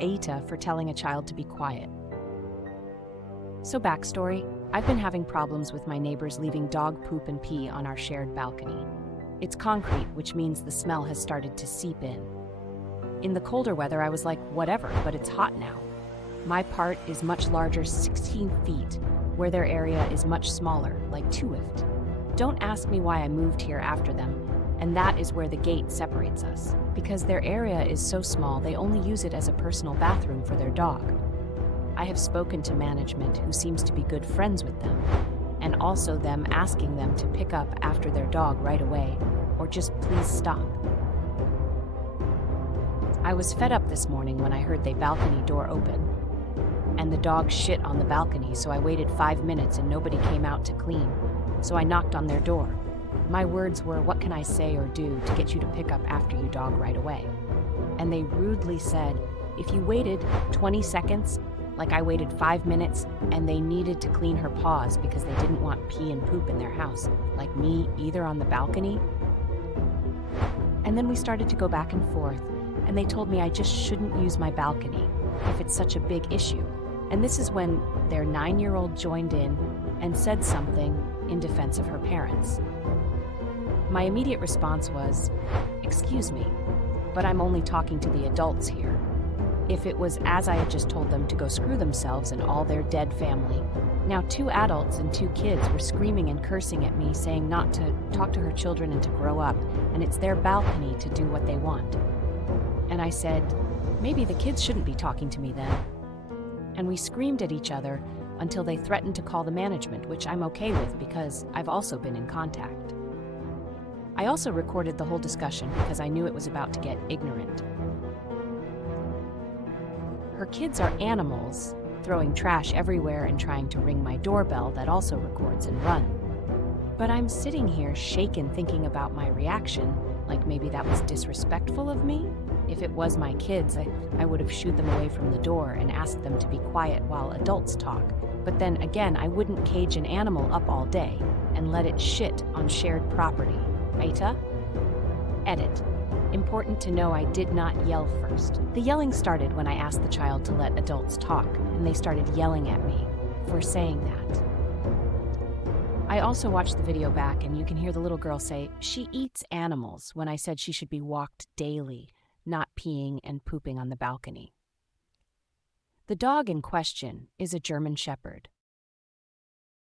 Aita for telling a child to be quiet. So backstory, I've been having problems with my neighbors leaving dog poop and pee on our shared balcony. It's concrete, which means the smell has started to seep in. In the colder weather, I was like, whatever, but it's hot now. My part is much larger, 16 feet, where their area is much smaller, like Tuift. Don't ask me why I moved here after them, and that is where the gate separates us. Because their area is so small, they only use it as a personal bathroom for their dog. I have spoken to management, who seems to be good friends with them, and also them asking them to pick up after their dog right away, or just please stop. I was fed up this morning when I heard the balcony door open, and the dog shit on the balcony, so I waited 5 minutes and nobody came out to clean, so I knocked on their door. My words were, what can I say or do to get you to pick up after you dog right away? And they rudely said, if you waited 20 seconds, like I waited 5 minutes, and they needed to clean her paws because they didn't want pee and poop in their house, like me, either on the balcony. And then we started to go back and forth, and they told me I just shouldn't use my balcony if it's such a big issue. And this is when their 9-year-old joined in and said something in defense of her parents. My immediate response was, excuse me, but I'm only talking to the adults here. If it was as I had just told them to go screw themselves and all their dead family, now 2 adults and 2 kids were screaming and cursing at me, saying not to talk to her children and to grow up, and it's their balcony to do what they want. And I said, maybe the kids shouldn't be talking to me then. And we screamed at each other until they threatened to call the management, which I'm okay with because I've also been in contact. I also recorded the whole discussion because I knew it was about to get ignorant. Her kids are animals, throwing trash everywhere and trying to ring my doorbell that also records and run. But I'm sitting here shaken thinking about my reaction, like maybe that was disrespectful of me. If it was my kids, I would have shooed them away from the door and asked them to be quiet while adults talk. But then again, I wouldn't cage an animal up all day and let it shit on shared property. Aita? Edit. Important to know I did not yell first. The yelling started when I asked the child to let adults talk, and they started yelling at me for saying that. I also watched the video back, and you can hear the little girl say, she eats animals, when I said she should be walked daily, not peeing and pooping on the balcony. The dog in question is a German Shepherd.